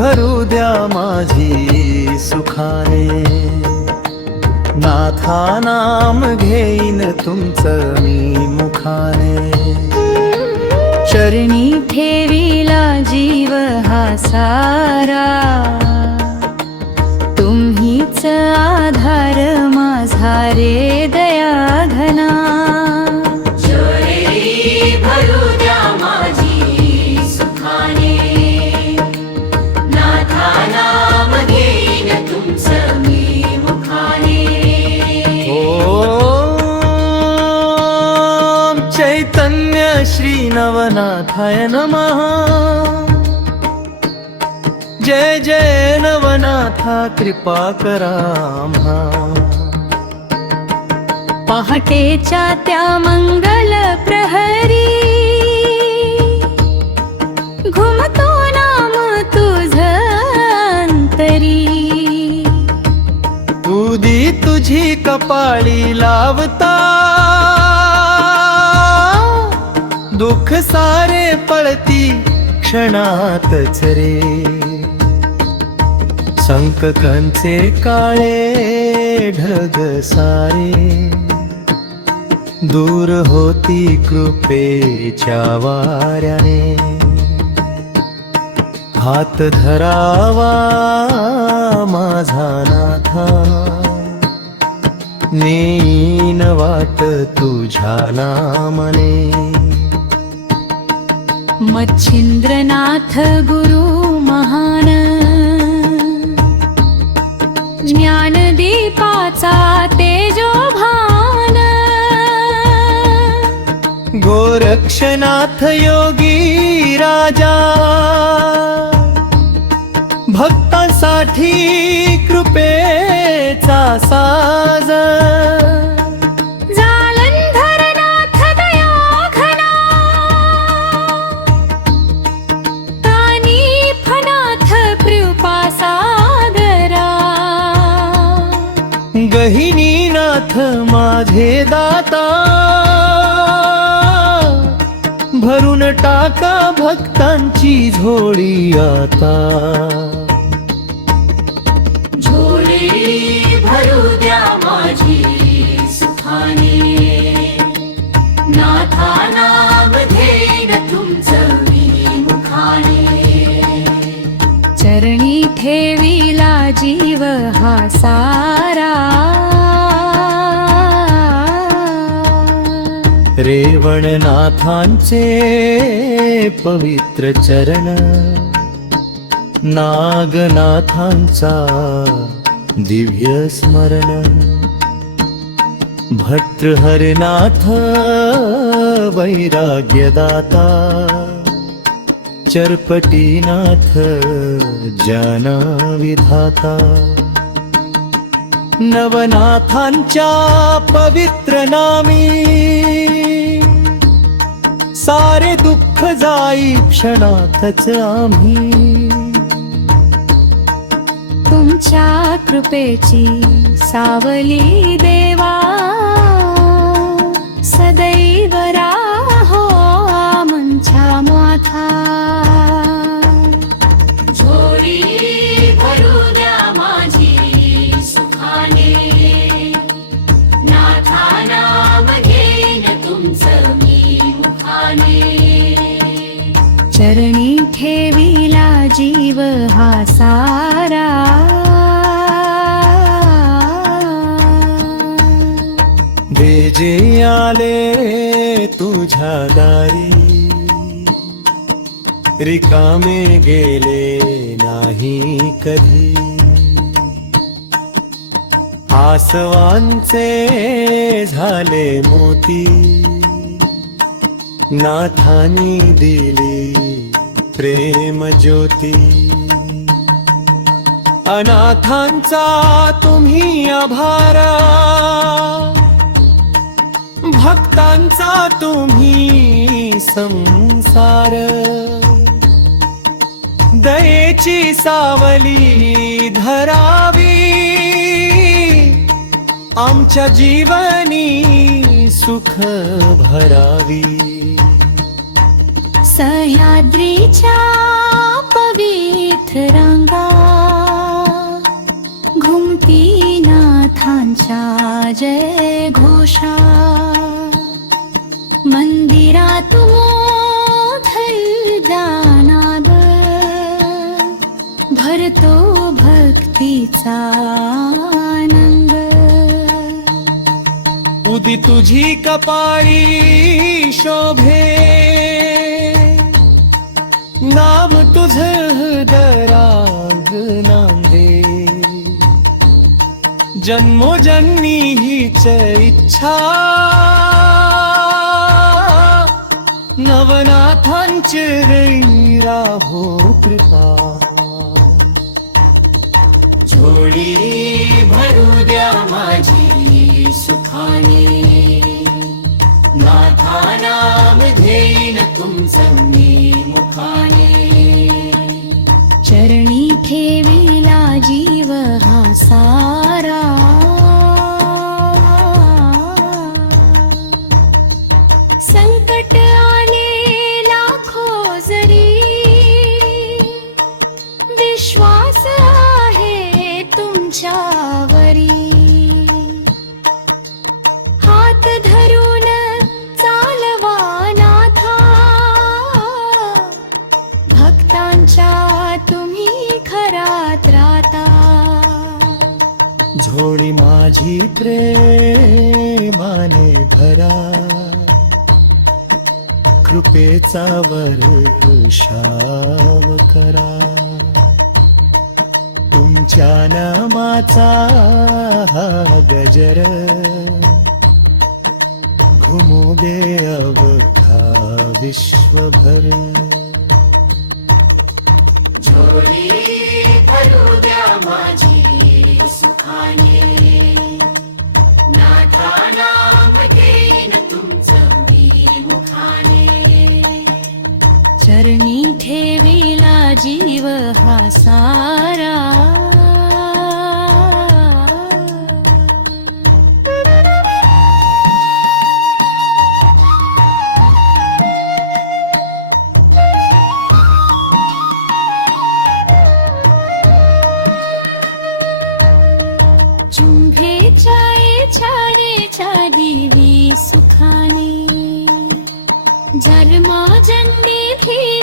भरू द्या माझी सुखाने, नाथा नाम घेईन तुमचं मी मुखाने। चरणी ठेविला जीव हा सारा, तुम्हीच आधार माझा रे दया घना। चरणी भरू द्या माझी सुखाने, नाथा नाम घेईन तुमचं मी मुखाने। ओम चैतन्य श्री नवनाथाय नमः। जय जय नवनाथा कृपा करा आम्हा। पहाटेच्या त्या मंगल प्रहरी, घुमतो नाम तुझ अंतरी। उदी तुझी कपाळी लावता, दुःख सारे पळती क्षणातच रे। संकटांचे काळे ढग सारे, दूर होती कृपेच्या वाऱ्याने। हात धरावा माझा नाथा, नेईन वाट तुझ्या नामने। मच्छिंद्रनाथ गुरु महान, ज्ञानदीपाचा तेजोभान। गोरक्षनाथ योगी राजा, भक्तांसाठी कृपेचा साज। जालंधरनाथ दया घना, कानिफनाथ कृपा सागरा। गहिनीनाथ माझे दाता, भरून टाका भक्तांची झोळी आता। झोळी भरू द्या माझी सुखाने, नाथा नाम घेईन तुमचं मी मुखाने। चरणी ठेविला जीव हा सारा, रेवणनाथांचे पवित्र चरण, नागनाथांचा दिव्य स्मरण। भर्तृहरिनाथ वैराग्यदाता, चरपटीनाथ जनविधाता। नवनाथांच्या पवित्र नामी, सारे दुःख जाई क्षणातच आम्ही। तुमच्या कृपेची सावली देवा, सदैव राहो आमच्या माथा। झोळी भरू द्या माझी सुखाने, नाथा नाम घेईन तुमचं मी मुखाने। चरणी ठेविला जीव हा सारा, जे आले तुझ्या दारी, रिकामे गेले नाही कधी। आसवांचे झाले मोती, नाथानी दिली प्रेम ज्योती। अनाथांचा तुम्ही आभार, भक्तांचा तुम्ही संसार। दयेची सावली धरावी, आमच्या जीवनी सुख भरावी। सह्याद्रीच्या पवित्र तीर्थरांगा घुमती नाथांच्या जय घोषा मंदिरात दानाद भरतो भक्तीचा आनंद उदी तुझी कपाळी शोभे नाम तुझ दराग नांदे जन्मोजन्मी हीच इच्छा नवनाथांची राहो कृपा झोळी भरू द्या माझी सुखाने नाथा नाम घेईन तुमचं मी मुखाने चरणी ठेविला जीव हा सारा संकट आले लाखो जरी विश्वास आहे तुमच्यावरी हात धरून चालवा नाथा भक्तांच्या तुम्ही खरात राहता झोळी माझी प्रेमाने भरा कृपेचा वर्षाव करा तुमच्या नामाचा हा गजर घुमू दे अवघा विश्वभर झोळी भरू द्या माझी सुखाने नाथा नाम घेईन तुमचं मी मुखाने चरणी ठेविला जीव हा सारा चुंभेच्या छानेच्या दिवी सुखाने जन्मा जन्मी